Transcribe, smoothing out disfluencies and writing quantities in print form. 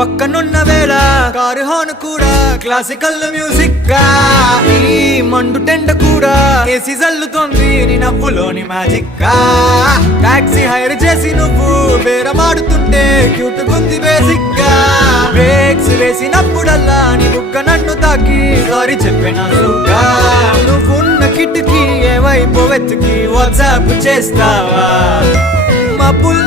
పక్కనున్న వేళ car horn కూడా క్లాసికల్ మ్యూజిక్ గా, ఈ మండు టెండ కూడా ఏసీ జల్లుతోంది నీ నవ్వులోని మ్యాజిక్ గా. టాక్సీ హైర్ చేసి నువ్వు బేరమాడుతుంటే క్యూట్ గుంది బేసిక్ గా. బ్రేక్స్ వేసినప్పుడల్లా నీ బుగ్గ నన్ను తాకి సారీ చెప్పిన సుగా. నువ్వున్న కిటికీ ఏ వైపు వెతికి వాట్సాప్ చేస్తావా? మబ్బుల్ని